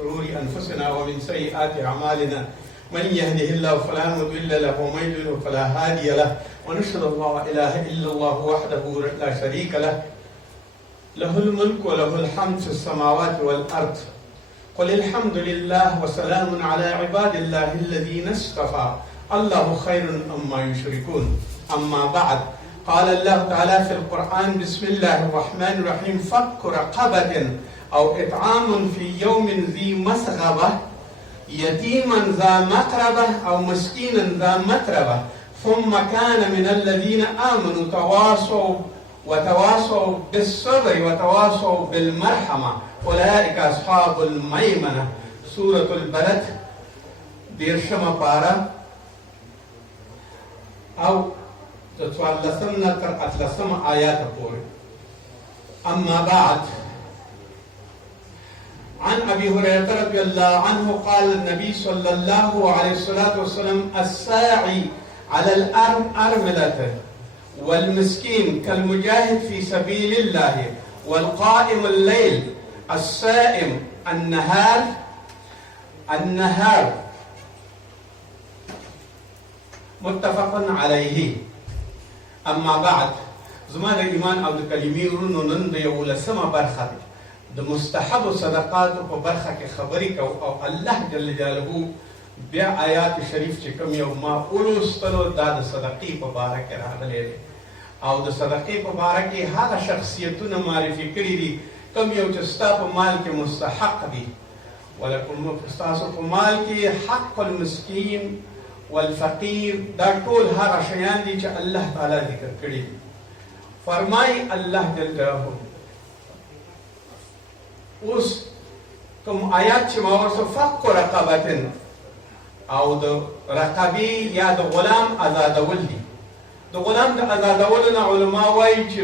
شرور أنفسنا ومن سيئات أعمالنا من يهده الله فلا مضل له ومن يضلل فلا هادي له ونشهد أن لا إله إلا الله وحده لا شريك له له الملك وله الحمد في السماوات والأرض قل الحمد لله وسلام على عباد الله الذين اصطفى الله خير أما يشركون أما بعد قال الله تعالى في القرآن بسم الله الرحمن الرحيم فك رقبة أو إطعام في يوم ذي مسغبة يتيما ذا مقربة أو مسكينا ذا متربة ثم كان من الذين آمنوا وتواصوا بالصبر وتواصوا بالمرحمة أولئك أصحاب الميمنة سورة البلد ديرشم بارا أو تتوالسمنا تر أتلسم آيات پوري. أما بعد عن أبي هريرة رضي الله عنه قال النبي صلى الله عليه وسلم الساعي على الأرملة والمسكين كالمجاهد في سبيل الله والقائم الليل الصائم النهار متفق عليه. اما بعد زما د ایمان او د کلمې ورونو نن د یو لسمه برخه د مستحب صدقاتو په برخه کې خبرې کوو او الله جل جلاله بیا آیات شریف چې کوم یو ما ولوستلو دا د صدقې په باره کې راغلی دی او د صدقې په باره کې هغه شخصیتونه معرفي کړي دي کوم یو چې ستا په مال کې مستحق دي ولکم ستاسو په مال کې حق المسکین والفقیر دا ټول هغه شیان دي چې الله تعالی ذکر کړي. فرمای الله جل جلاله اوس کوم آیات چې ما ورته فك رقبه او د رقبې یا د غلام آزادول دي. د غلام د آزادولو نه علما وایي چې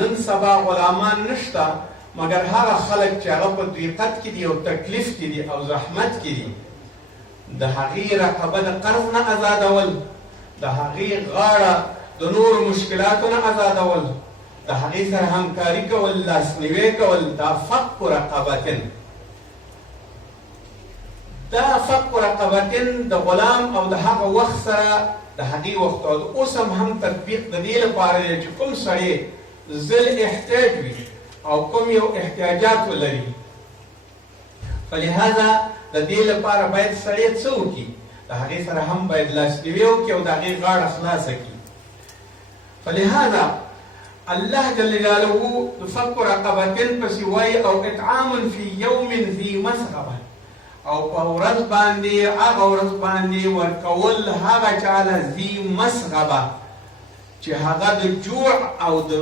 نن سبا غلامان نشته مګر هغه خلک چې هغه په ضیقت کې دي او تکلیف کې دي او زحمت کې دي د هغې رقبه د قرض نه آزادول، د هغې غاړه د نورو مشکلاتو نه آزادول، د هغې سره همکاري کول، لاسنیوی کول، دا فک رقبتن. دا فک رقبتن د غلام او د هغه وخت سره د هغې وخت او د اوس هم تطبیق د دې لپاره دی چې کوم سړی ذل احتیاج وي او کوم یو احتیاجات ولري فلهذا د دې لپاره باید سړی څه وکړي؟ د هغې سره هم باید لاسنیوی وکړي او د هغې غاړه خلاصه کړي. فلهذا الله جل جلاله د فک رقبتن پسې وایي او اطعام فی یوم ذي مسغبه او په ورځ باندې هغه ورځ باندې ورکول هغه چاله ذي مسغبه چې هغه د جوع او د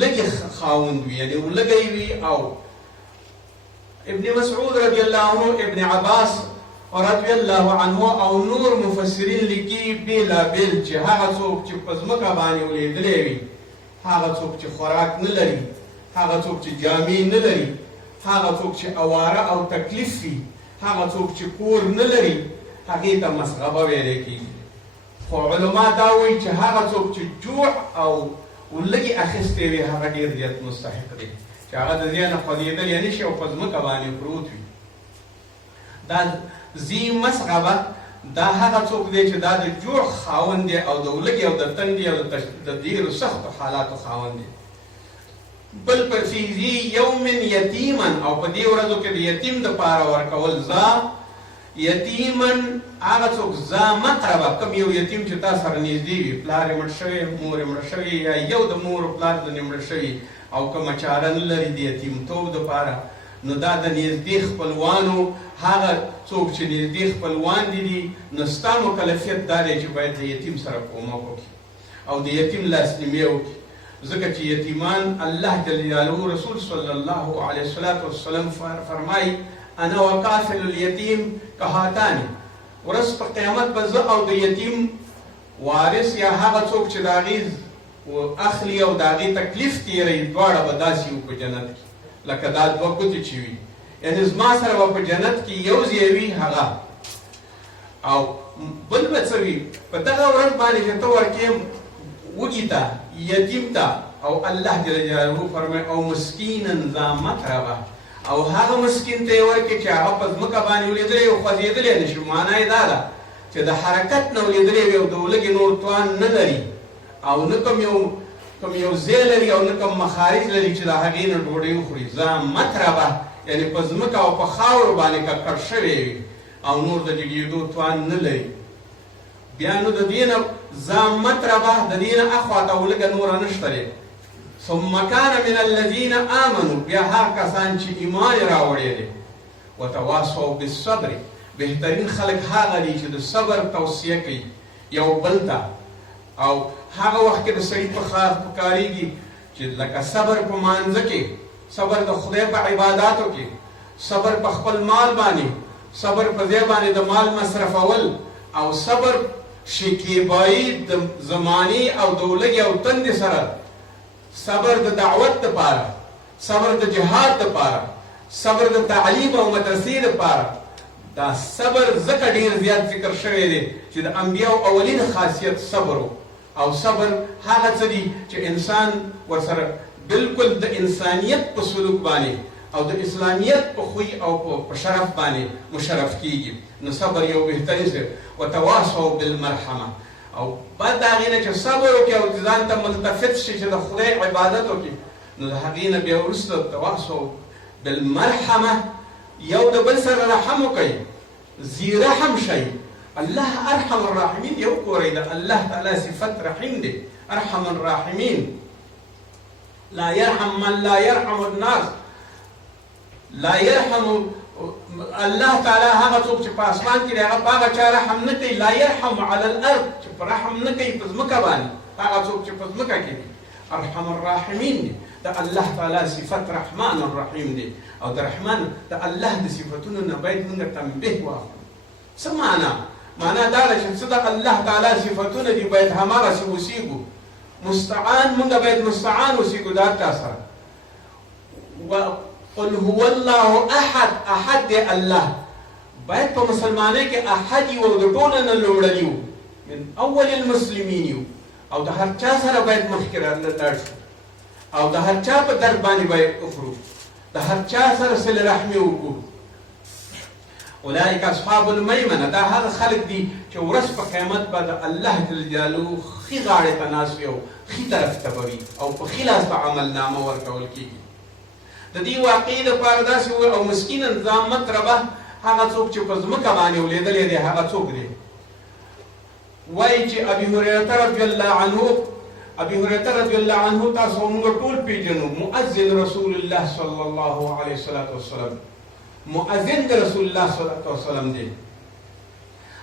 لږې خاوند وي، یعنې لږی وي. او ابن مسعود رضی الله عنه، ابن عباس رضی الله عنه او نور مفسرین لیکي بیلابیل چې هغه څوک چې په ځمکه باندې ولیدلی وي، هغه څوک چې خوراک نه لري، هغه څوک چې جامې نه لري، هغه څوک چې اواره او تکلیف وي، هغه څوک چې کور نه لري، هغې ته مسغبه ویلی کېږي. خو علما دا وایي چې هغه څوک چې جوع او لږې اخیستی وي هغه ډېر زیات مستحق دی چې هغه د دې نه خوځېدلی نه شي او په ځمکه باندې پروت وي. دا ذي مسغبه دا هغه څوک دی چې دا د جوع خاوند دی او د لږې او د تندې او د ډېرو سختو حالاتو خاوند دی. بل په فی ذي یوم یتیما او په دې ورځو کې د یتیم دپاره ورکول یتیمن هغه څوک ذا مقربه کوم یو یتیم چې تا سره نږدې وي، پلار یې مړ شوی، مور یې مړه شوې یا یو د مور او پلار د مړه شوي او کومه چاره نه لري د یتیمتوب دپاره، نو دا د نږدې خپلوانو هغه څوک چې نږدې خپلوان دي نو ستا مکلفیت دا دی چې باید د یتیم سره کومک وکړي او د یتیم لاسنیوی وکړي، ځکه چې یتیمان الله جل جلاله رسول صلی الله علیه وسلم فرمایي انا وکافل الیتیم کهاتان، ورځ په قیامت به زه او د یتیم وارث یا هغه څوک چې د هغې اخلي او د هغې تکلیف تېروي دواړه به داسې وي په جنت کې لکه دا دوه ګوتې چې وي، یعنې زما سره به په جنت کې یو ځای وي هغه. او بل به څه وي په دغه ورځ باندې چې ته ورکې وږي ته یتیم ته او الله جل جلاله فرمایي او مسکینا ذا متربه او هغه مسکین ته یې ورکړي چې هغه په ځمکه باندې ولیدلی او خوځېدلی نه شي. معنا یې دا ده چې د حرکت نه ولیدلی وي او د ولږې نور توان نه لري او نه کوم یو ځای لري او نه کوم مخارج لري چې د هغې نه ډوډۍ وخوري. زامت ربه یعنې په ځمکه او په خاورو باندې ککړ شوی وي او نور د ډیډېدو توان نه لري. بیا نو د دې نه زامت ربه د دې نه اخواته ولږه نوره نشته دی. ثم كان من الذين آمنوا بیا هغه کسان چې ایمان یې راوړی دی. وتواصوا بالصبر بهترین خلک هغه دي چې د صبر توصیه کوي یو بل ته. او هغه وخت کې د سړي په خاص پکارېږي چې لکه صبر په مانځه کې، صبر د خدای په عباداتو کې، صبر په خپل مال باندې، صبر په ځای باندې د مال مصرفول، او صبر شکیبایي د زماني او د ولږې او تندې سره، صبر د دعوت دپاره، صبر د جهاد دپاره، صبر د تعلیم او مدرسې دپاره. دا صبر ځکه ډېر زیات ذکر شوی دی چې د انبیاو اولین خاصیت صبر او صبر هغه څه دي چې انسان ورسره بالکل د انسانیت په سلوک باندې او د اسلامیت په خوی او په شرف باندې مشرف کیږي. نو صبر یو بهترین څه. وتواصوا بالمرحمه او بعد د هغې نه چې صبر وکړي او ځان ته ملتفت شي چې د خدای عبادت وکړي، نو د هغې نه بیا وروسته تواصوا بالمرحمه یو د بل سره رحم وکړئ، ذي رحم شئ. الله ارحم الراحمین یو ګورئ د الله تعالی صفت رحیم دی، ارحم الراحمین. لا يرحم من لا يرحم الناس، لا يرحم الله تعالی هغه څوک چې په اسمان کې دی هغه په هغه چا رحم نه کوي. لا يرحم على الارض چې په رحم نه کوي په ځمکه باندې، هغه څوک چې په ځمکه کې دی ارحم الراحمین دی. د الله تعالی صفت رحمان الرحیم دی او د رحمان د الله د صفتونو نه باید موږ تنبیه واخلو. څه معنا؟ معنا دا ده چې څه د الله تعالی صفتونه دي باید هماغسې اوسېږو. مستعان موږ باید مستعان اوسېږو دا چا سره. قل هو الله احد، احد دی الله. باید په مسلمانۍ کې احد یو او د ټولو نه لومړني یو، من اول المسلمین یو او د هر چا سره باید مخکې لاړ شو او د هر چا په درد باندې باید وخورو، د هر چا سره صله رحمي وکړو. اولئک اصحاب المیمنه، دا هغه خلک دي چې ورځ په قیامت به د الله جل جلاله ښي غاړې ته ناست وي او ښي طرف ته به وي او په ښي لاس به عملنامه ورکول کېږي. د دې واقعې دپاره داسې وویل او مسکینا ذا متربه هغه څوک چې په ځمکه باندې ولیدلی دی هغه څوک دی؟ وایي چې ابي هريره رضی الله عنه، ابي هريره رضی الله عنه تاسو موږ ټول پیژنو، مؤذن رسول الله صلی الله علیه وسلم، مؤذن د رسول الله صلی الله علیه وسلم دی.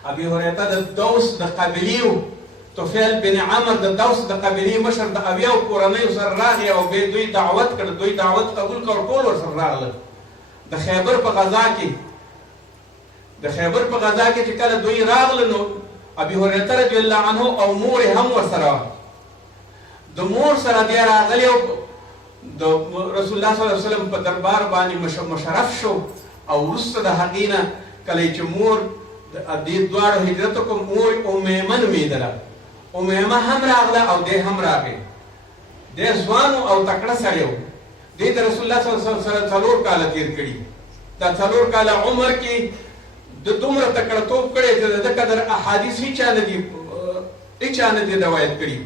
ابي هريره د دوس د قبیلې طفیل بن عمر د دوس د قبیلې مشر د اویاو کورنیو سره راغی او به دوی دعوت کړ، دوی دعوت قبول کړ، ټول ورسره راغله. د خیبر په غزا کې چې کله دوی راغله نو ابي هريره رضی الله عنه او مور هم ورسره، د مور سره بیا راغلی او د رسول الله صلی الله علیه وسلم په دربار باندې مشرف شو. او وروسته د هغې نه کله چې مور دې دواړو هجرت وکړو، مور امیمه نومېدله. امیمه هم راغله او دی هم راغی. دی ځوان او تکړه سړی و. دی د رسول الله صلی الله علیه وسلم سره 4 کاله تېر کړي. دا 4 کاله عمر کې د دومره تکړهتوب کړی چې د ده قدر احادیث هېچا نه دي روایت کړي.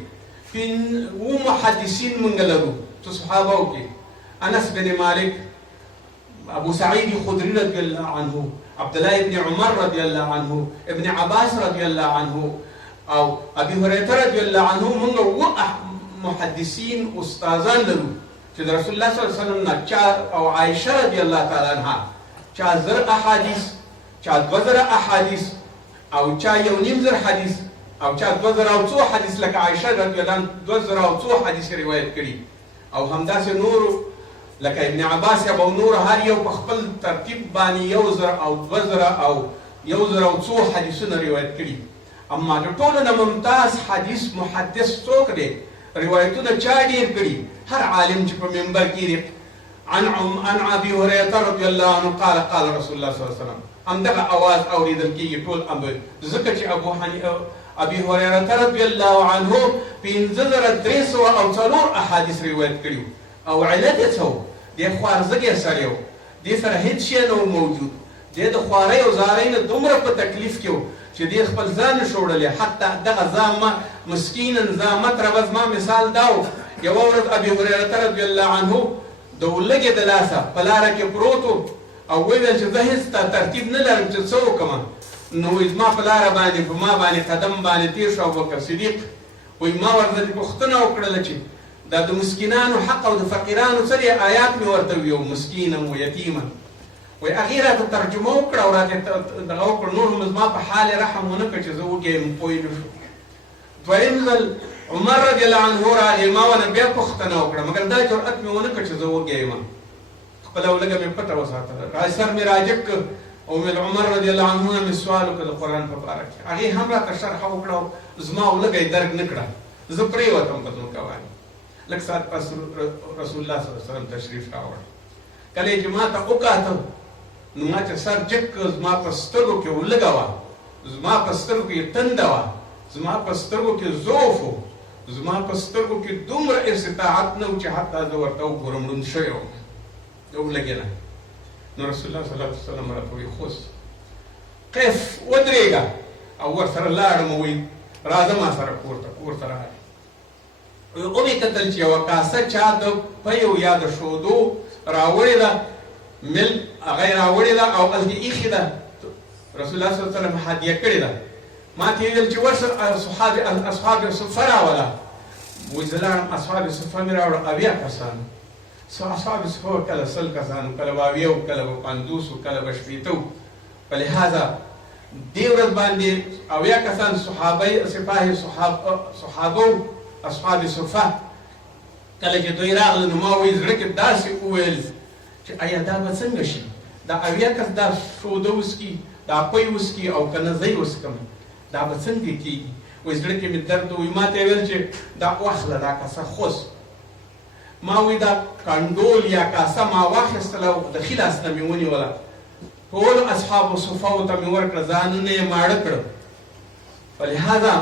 5 محدثین موږ لرو چې صحابهو کې انس بن مالک، ابو سعید خدری رضی الله عنه، عبدالله ابن عمر رضی الله عنه، ابن عباس رضی الله عنه او ابي هريره رضی الله عنه. موږ 7 محدثین استادان لرو چې د رسول الله صلی الله علیه وسلم نه او عائشه رضی الله تعالی عنها 1000 احادیث، 2000 احادیث او 1.5 حدیث او 2000 حدیث لکه عائشه رضی الله عنها 2000 حدیث روایت کړي. او همداسې نورو لکه ابن عباس او نور هر یو په خپل ترتیب باندې 1000 او 2000 او 1000 حدیثونه روایت کړي. اما د ټولو نه ممتاز حدیث محدث څوک دی؟ روایتونه چا ډېر کړي؟ هر عالم چې په منبر کې دی عن ابي هريره رضی الله عنه قال قال رسول الله صلی الله علیه وسلم، همدغه اواز اوریدل کېږي ټول امر. ځکه چې ابي هريره رضی الله عنه 5304 احادیث روایت کړي او علت یې څه و؟ دی خوارزګی سړی و دې سره هیڅ شی نه موجود. دې د خوارۍ او زارۍ نه دومره په تکلیف کې و چې دې خپل ځان نه شو وړلی. حتی دغه زامه مسکینا ذا متربه زما مثال دا و. یوه ورځ ابي هريره رضی الله عنه د ولږې د لاسه په لاره کې پروت و او ویل چې زه هېڅ ترتیب نه لرم چې څه وکړم. نو زما په لاره باندې په ما باندې قدم باندې تېر شو ابوبکر صدیق. وایي ما ورته پوښتنه وکړله چې دا د مسکینانو حق او د فقیرانو څه دی آیات مې ورته وویل مسکینا و یتیما. وایي هغې راته ترجمه وکړه او راته دغه وکړه. نور هم زما په حال یې رحم ونه کړ چې زه وږی یم پوه نه شو. دویم ځل عمر رضی الله عنه راغی ما ونه بیا پوښتنه وکړه مګر دا جرأت مې ونه کړ چې زه وږی یم. خپله ولږه مې پټه وساتله. سر مې راجګ کړ او من عمر رضی الله عنه نه مې سوال وکړ د قرآن په باره کې. هغې هم راته شرحه وکړه او زما ولږه یې درک نه کړه. زه پرېوتم په ځمکه باندې. لږ ساعت پس رسول الله صلی الله علیه وسلم تشریف راوړ. کله چې ما ته وکاته نو ما چې سر جګ کړ زما په سترګو کې ولږه وه، زما په سترګو کې تنده وه، زما په سترګو کې ضعف و، زما په سترګو کې دومره استطاعت نه و چې حتی زه ورته وګورم ړوند شوی وم د ولږې نه. نو رسول الله صلی الله علیه وسلم راته وایي خوس قف ودرېږه او ورسره لاړم. وایي راځه ما سره کور ته راغی. ومې کتل چې یوه کاسه چا د پیو یا د شودو راوړې ده، مل هغه یې راوړې ده او هلته ایښې ده. رسول الله صلی الله علیه وسلم هدیه کړې ده. ما ته یې ویل چې ورشه اصحاب صفه راوله. وایي زه لاړم اصحاب صفه مې راوړه 80 کسانو. اصحاب صفه کله 100 کسانو، کله به 80 کله به 50 کله به 80. په لحاظه دې ورځ باندې 80 کسان سپاهي صحابه اصحاب صفه کله چې دوی راغله نو ما وایي زړه کې داسې وویل چې ایا دا به څنګه شي؟ دا 80 کس دا شوده وڅکي، دا پی وڅکي او که نه زه یې وڅکم، دا به څنګه کېږي؟ وایي زړه کې مې درد وایي. ما ته یې ویل چې دا واخله دا کاسه خوس. ما وایي دا کنډول یا کاسه ما واخیستله او د ښي لاس نه مې ونیوله. ټولو اصحابو صفاو ته مې ورکړه، ځانونه یې ماړه کړه. په لحاظه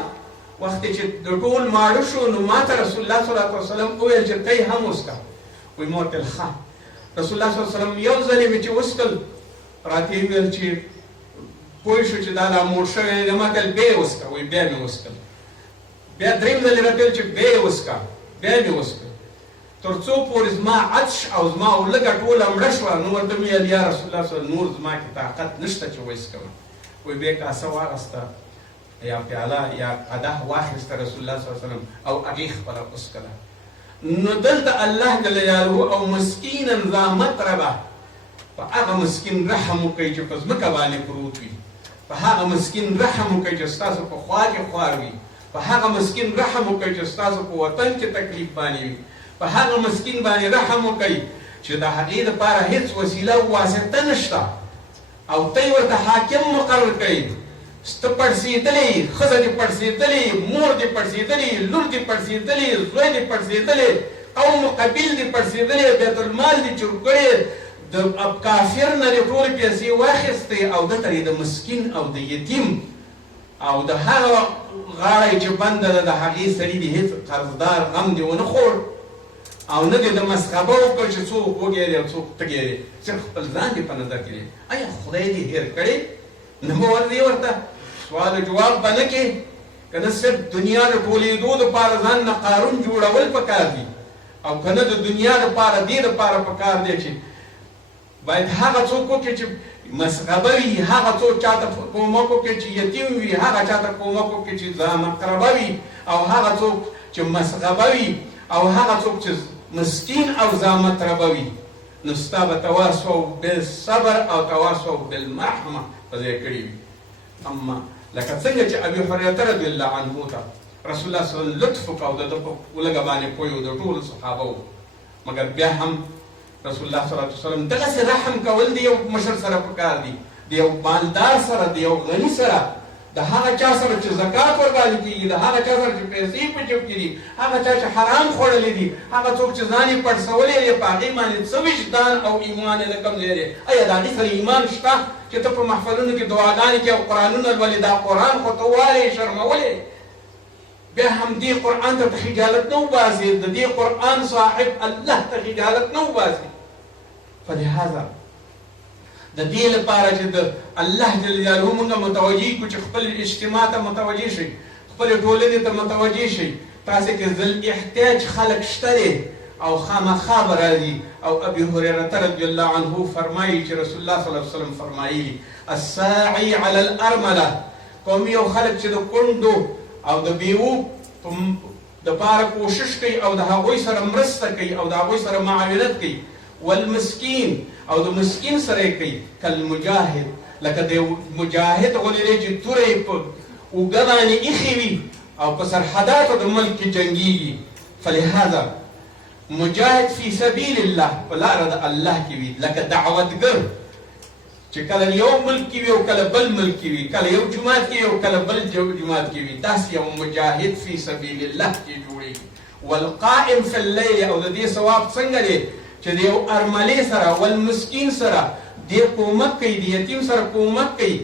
وخت چې د ټول ماړه شو نو ما ته رسول الله صلی الله علیه وسلم وویل چې ته یې هم وڅکه. وایي ما ورته ویل ښه. رسول الله صلی الله علیه وسلم یو ځل یې مې چې وڅکل راته یې ویل چې پوه شو چې دا لا موړ شوی دی. ما ته ویل بیا یې وڅکه. وایي بیا مې وڅکل. بیا درېیم ځل یې راته ویل چې بیا یې وڅکه. بیا مې وڅکل تر څو پورې زما عطش او زما ولږه ټوله مړه شوه. نو ورته مې ویل یا رسول الله صلی الله علیه وسلم نور زما کې طاقت نشته چې وڅکم. وایي بیا کاسه واخیسته یا پیاله یا قدح واخیسته رسول الله صلی الله علیه وسلم او هغې خپله وڅکله. نو دلته الله جل جلاله او مسکینا ذا متربه په هغه مسکین رحم وکوئ چې په ځمکه باندې پروت وي، په هغه مسکین رحم وکوئ چې ستاسو په خوا کې خوار وي، په هغه مسکین رحم وکوئ چې ستاسو په وطن کې تکلیف باندې وي، په هغه مسکین باندې رحم وکوئ چې د هغې دپاره هېڅ وسیله او واسطه نشته او ته یې ورته حاکم مقرر کړئ. ته پړسېدلې، ښځه دې پړسېدلې، مور دې پړسېدلې، لور دې پړسېدلې، زوی دې پړسېدلې، قوم قبیل دې پړسېدلې، بیت المال دې چور کړې، د کافر نه دې ټولې پیسې واخیستې او دلته یې د مسکین او د یتیم او د هغه غاړه چې بنده ده د هغې سړي دې هېڅ قرضدار غم دې ونه خوړ او نه دې د مسخبه وکړ چې څوک وږی دی او څوک تږی دی، صرف خپل ځان دې په نظر کې دی. ایا خدای دې هېر کړې؟ نه به ورځې ورته سوال جواب به نه کې که نه صرف دنیا د ټولېدو دپاره ځان نه قارون جوړول پکار دي او که نه د دنیا دپاره دې دپاره پکار دی چې باید هغه څوک وکړي چې مسغبه وي، هغه څوک چاته کومک وکړي چې یتیم وي، هغه چاته کومک وکړي چې ذامقربه وي او هغه څوک چې مسغبه وي او هغه څوک چې مسکین او ذامتربه وي. نو ستا به تواصو بالصبر او تواصو بالمرحمه په ځای کړي وي. اما لکه څنګه چې ابي هريره رضی الله عنه ته رسول الله صلی الله علیه وسلم لطف وکړ د ده په ولږه باندې پوه و د ټولو صحابو، مګر بیا هم رسول الله صلی الله علیه وسلم دغسې رحم کول د یو مشر سره پکار دي، د یو مالدار سره، د یو غني سره، د هغه چا سره چې زکات ورباندې کېږي، د هغه چا سره چې پیسې په جیب کې دي، هغه چا چې حرام خوړلی دي، هغه څوک چې ځان یې پړسولی دی، په هغې باندې څه وجدان او ایمان یې د کوم ځای دی؟ ایا د هغې سره ایمان شته چې ته په محفلونو کې دعاګانې کې او قرآنونه لولې؟ دا قرآن خو ته وایې شرمولې، بیا هم دې قرآن ته خجالت نه وباسې، د دې قرآن صاحب الله ته خجالت نه وباسې. فلهذا د دې لپاره چې د الله جل جلاله موږ متوجي کړو چې خپل اجتماع ته متوجي شئ، خپل ټولنې ته متوجي شئ. تاسې کې ذل احتیاج خلک شته دی او خامخا به راځي. او ابي هريره رضی الله عنه فرمایي چې رسول الله صلی الله علیه وسلم فرمایي الساعي على الارمله، قوم یو خلک چې د کونډو او د بیوو د پاره کوشش کوي او د هغوی سره مرسته کوي او د هغوی سره معاونت کوي. والمسکین او د مسکین سره کوي. کالمجاهد، لکه د مجاهد غوندې دی چې توره یې په اوږه باندې ایښې وي او په سرحداتو د ملک کې جنګېږي. فلهذا مجاهد فی سبیل الله په لاره د الله کې وي، لکه دعوتګر چې کله یو ملک کې وي او کله بل ملک کې وي، کله یو جماعت کې او کله بل جماعت کې وي، داسې یو مجاهد فی سبیل الله کې جوړېږي. والقائم فی اللیل، او د دې ثواب څنګه دی چې د یو ارملې سره والمسکین سره دې کومک کوي، د یتیم سره کومک کوي.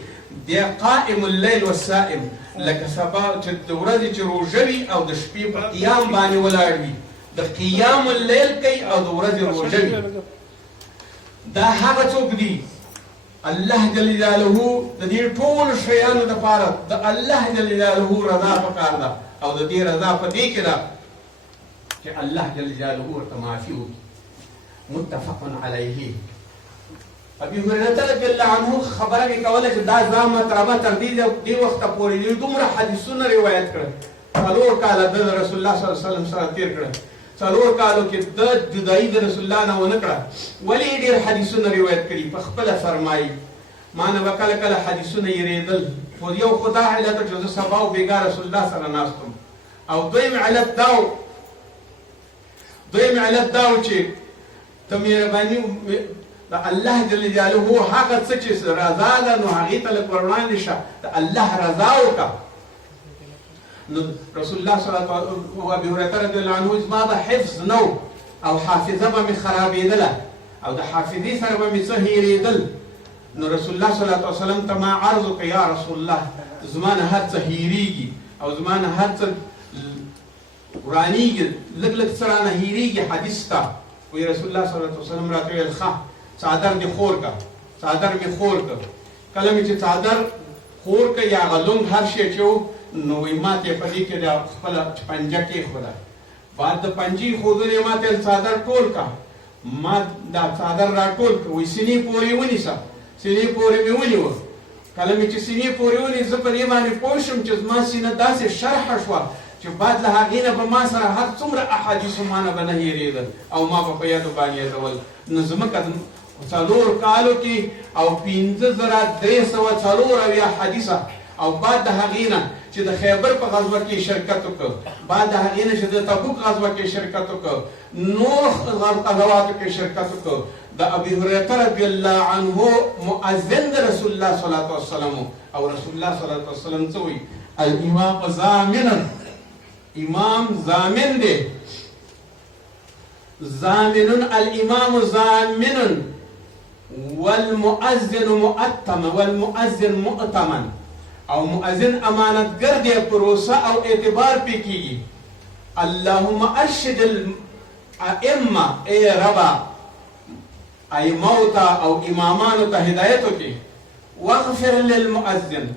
د قائم اللیل والصائم، لکه سبا چې د ورځې چې روژه وي او د شپې په قیام باندې ولاړ وي، د قیام اللیل کوي او د ورځې روژه وي. دا هغه څوک دي الله جل جلاله د دې ټولو شیانو دپاره د الله جل جلاله رضا پکار ده او د دې رضا په دې کې ده چې الله جل جلاله ورته معافي وکړي. متفق علیه. ابي هريره رضی الله عنه خبره مې کوله چې دا ځا مطربه تر دې وخته پورې دې دومره حدیثونه روایت کړل. 4 کاله د رسول الله صلی الله علیه وسلم سره تېر کړل. 4 کالو کې د جدایي د رسول الله نه ونه کړه. ولې ډېر حدیثونه روایت کړي؟ په خپله فرمایي ما نه به کله کله حدیثونه یېرېدل، خو یو خو دا علت چې زه سبا او بېګا رسول الله سره ناست وم. او دویم علت دا و چې ته مهرباني د الله جل جلاله هغه څه چې رضا ده نو هغې ته لږ ور وړاندې شه، د الله رضا وکړه. نو رسول الله صلی الله علیه وسلم او ابي هريره رضی الله عنه زما به حفظ نو او حافظه به مې خرابېدله او د حافظې سره به مې څه هېرېدل. نو رسول الله صلی الله علیه وسلم ته ما عرض وکړ یا رسول الله زما نه هر څه هېرېږي او زما نه هر څه ورانېږي، لږ لږ څه رانه هېرېږي حدیث ته. وایي رسول الله صلی الله علیه وسلم راته وویل ښه څادر دې خور کړه. څادر مې خور کړ. کله مې چې څادر خور کړ یا هغه لونګ هر شی چې و نو وایي ما ته یې په دې کې د خپله پنجه کېښوده. بعد د پنجې ښودلې ما ته څادر ټول کړه. ما دا څادر راټول کړ. وایي سینې پورې ونیسه. سینې پورې مې ونیوه. کله مې چې سینې پورې ونیو زه په دې باندې پوه شوم چې زما سینه داسې شرحه شوه چې بعد له هغې نه به ما سره هر څومره احادیثو ما نه به نه هېرېدل او ما به په یادو باندې یادول. نو زموږ 4 کالو کې او 5304 حدیثه او بعد د هغې نه چې د خیبر په غزوه کې شرکت وکړ، بعد د هغې نه چې د تبوک غزوه کې شرکت وکړ، نور غزواتو کې شرکت وکړ. د ابي هريره رضی الله عنه مؤذن د رسول الله صلی الله علیه وسلم او رسول الله صلی الله علیه وسلم څه وایي؟ الامام ضامن، امام ضامن دی. ضامن الامام ضامن والمؤذن مؤتمن او مؤذن امانتګر دی، پروسه او اعتبار پې کېږي. اللهم ارشد الائمه، ای ربا ائمو ته او امامانو ته هدایت وکړي. واغفر للمؤذن،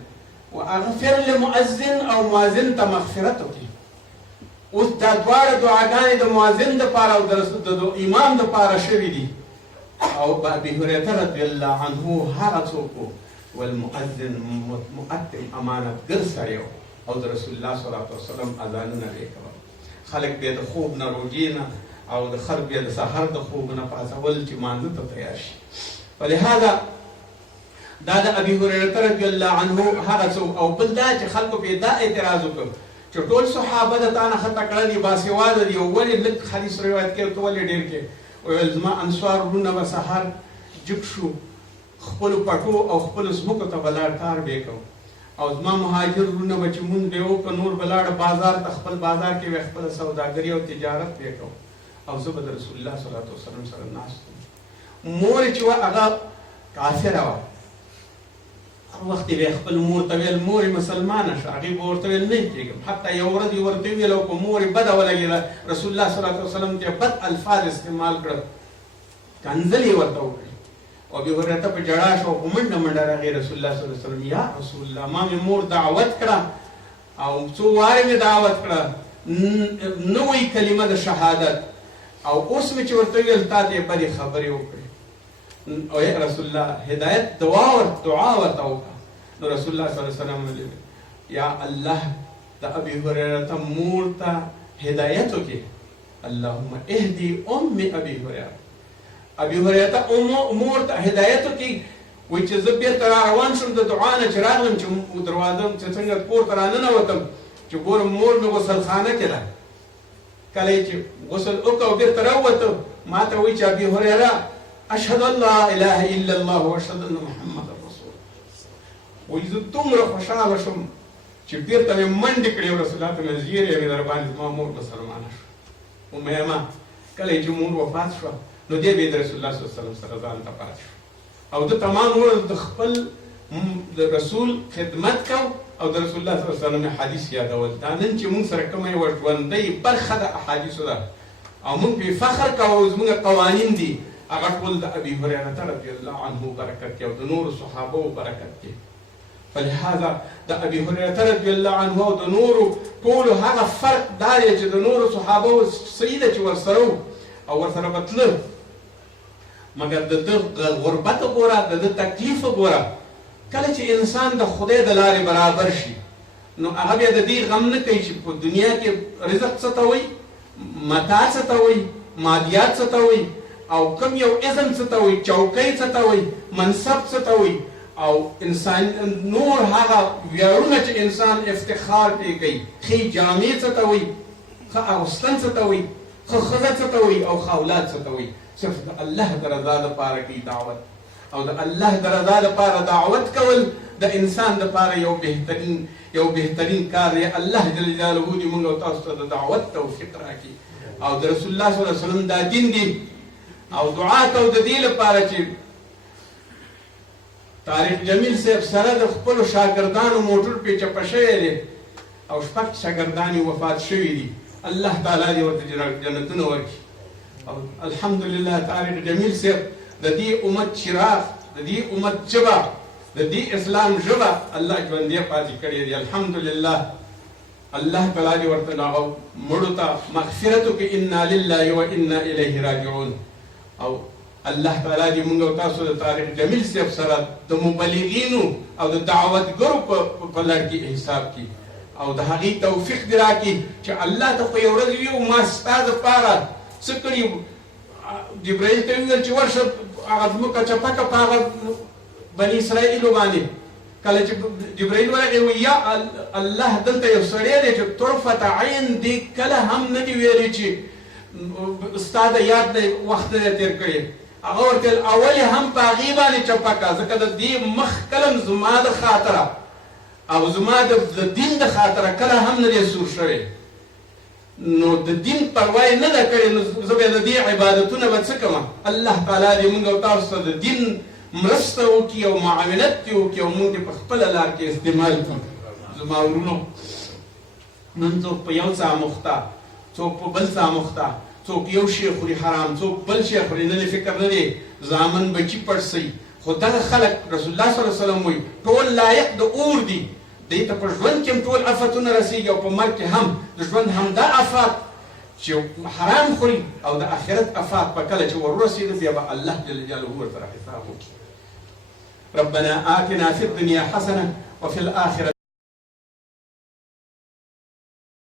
واغفر للمؤذن او مؤذن ته مغفرت وکړي. اوس دا دواړه دعاګانې د مؤذن دپاره او د امام دپاره شوي دي. او ابي هريره رضی الله عنه هغه څوک والمؤذن مؤتم امانتګر سړی او د رسول الله صلی الله علیه وسلم اذانونه به یې کول. خلک به د خوب نه روجې نه او د خلک به د سحر د خوب نه پاڅول چې مانځه ته تیار شي. فلهذا دا د ابي هريره رضی الله عنه هغه څوک او بل دا چې خلکو پې دا اعتراض وکړ چې ټول صحابه د تا نه ښه تکړه دي، باسواده دي، ولې لږ حدیث روایت کوي ته ولې ډېر کوې؟ ویل زما انصار وروڼه به سهار جګ شو خپلو پټو او خپلو ځمکو ته به لاړ کار به یې کوو او زما مهاجر وروڼه به چې مونځ به یې وکړه نور به لاړه بازار ته، خپل بازار کې به خپله سوداګري او تجارت به یې کوو او زه به د رسول الله صلی الله علیه وسلم سره ناست وم. مور یې چې وه هغه کافره وه. هغه وخت به خپل مور ته ویل مور مسلمانه شه، هغې به ورته ویل نه کېږم. حتی یو ورځ یې ورته وویل او که مور یې بده ولګېده رسول الله صلی الله علیه وسلم ته بد الفاظ استعمال کړل، کنځل یې ورته وکړي او ابي هريره ته په جړا شو په منډه منډه راغی رسول الله صلی الله علیه وسلم یا رسول الله ما مې مور دعوت کړه او څو وارې مې دعوت کړه نوې کلمه د شهادت او اوس مې چې ورته ویل تا ته بدې خبرې وکړې او یا رسول الله هدایت دعا ورته وکړه نو رسول الله صلی الله علیه وسلم یا الله د ابي هريره ته مور ته هدایت وکړي اللهم اهدي ام ابي هريره ابي هريره ته مور ته هدایت وکړي وایي چې زه بېرته را روان شوم د دعا نه چې راغلم چې دروازه چې څنګه کور ته راننوتم چې ګورم مور مې غسلخانه کې ده کله یې چې غسل وکړ او بېرته راووته ما ته وایي چې ابي هريره اشهد ان لا اله الا الله واشهد ان محمد رسول الله وایي زه دومره خوشحاله شوم چې بېرته مې منډې کړې رسول الله ته مې زیری مې در باندې زما مور مسلمانه شوه امیمه کله یې چې مور وفات شوه نو دی بیا د رسول الله صلی الله علیه وسلم سره ځان ته پاتې شو او د تمام ورځ د خپل د رسول خدمت کو او د رسول الله صلی الله علیه وسلم حدیث یادول دا نن چې مونږ سره کومه یوه ژوندۍ برخه د احادیثو ده او مونږ پرې فخر کوو زموږ قوانین دي هغه ټول د ابي هريره رضی الله عنه برکت کې او د نورو صحابو برکت کې فلهذا د ابي هريره رضی الله عنه او د نورو ټولو هغه فرق دا دی چې د نورو صحابو سیده چې ورسره او ورسره به تله مګر د ده غربت وګوره د ده تکلیف وګوره کله چې انسان د خدای د لارې برابر شي نو هغه بیا د دې غم نه کوي چې په دنیا کې رزق څه ته وایي متاع څه ته وایي مادیات څه ته وایي او کوم یو اذن څه ته وایي چوکۍ څه ته وایي منصب څه ته وایي او انسان نور هغه ویاړونه چې انسان افتخار پرې کوي ښې جامې څه ته وایي ښه اغوستن څه ته وایي ښه ښځه څه ته وایي او ښه اولاد څه ته وایي صرف د الله د رضا لپاره کوي دعوت او د الله د رضا لپاره دعوت کول د انسان لپاره یو بهترین کار دی الله جل جلاله دې موږ او تاسو ته د دعوت توفیق راکړي او د رسول الله صلی الله علیه وسلم دا دین دی او دعا کوو د دې لپاره چې طارق جمیل صاحب سره د خپلو شاګردانو موټر پې چپه شوی دی او شپږ شاګردان یې وفات شوي دي الله تعالی دې ورته جنتونه ورکړي او الحمدلله طارق جمیل صاحب د دې امت چراغ د دې امت ژبه د دې اسلام ژبه الله ژوندی پاتې کړې دی الحمدلله الله تعالی دې ورته هغه مړو ته مغفرت وکړي انا لله و انا الیه راجعون او الله تعالی دې موږ او تاسو د طارق جمیل صاحب سره د مبلغینو او د دعوتګرو په لړ کې حساب کړي او د هغې توفیق دې راکړي چې الله ته خو یو ورځ وي ما ستا دپاره څه کړي جبرائیل ته وویل چې ورشه هغه ځمکه چپه کړه په هغه بني اسرائیلو باندې کله چې جبرائیل ورغی وایي یا الله دلته یو سړی دی چې طرفة عین دې کله هم نه دي ویلي چې ستا د یاد نه وخت دی تېر کړی هغه ورته ویل اول یې هم په هغې باندې چپه کړه ځکه د دې مخ کلم زما د خاطره او زما د دین د خاطره کله هم نه دی سور شوی نو د دین پروا یې نه ده کړې نو زه بیا د دې عبادتونه به څه کوم الله تعالی دې موږ او تاسو ته د دین مرسته وکړي او معاونت دې وکړي او موږ دې په خپله لار کې استعمال کړو زما ورونو نن څوک په یو څه اموخته څوک په بل څه اموخته څوک یو شی خوري حرام څوک بل شی خوري نه فکر نه دی زامن بچي پټ سي خو دغه خلک رسول الله صلی الله علیه وسلم وایي ټول لایق د اور دي دې ته په ژوند کې هم ټول آفتونه رسېږي او په مرګ کې هم د ژوند همدا آفات چې حرام خوري او د آخرت آفات په کله چې ورورسېده بیا به الله جل جلاله ورسره حساب وکړي ربنا آتنا فی الدنیا حسنه وفي الآخرة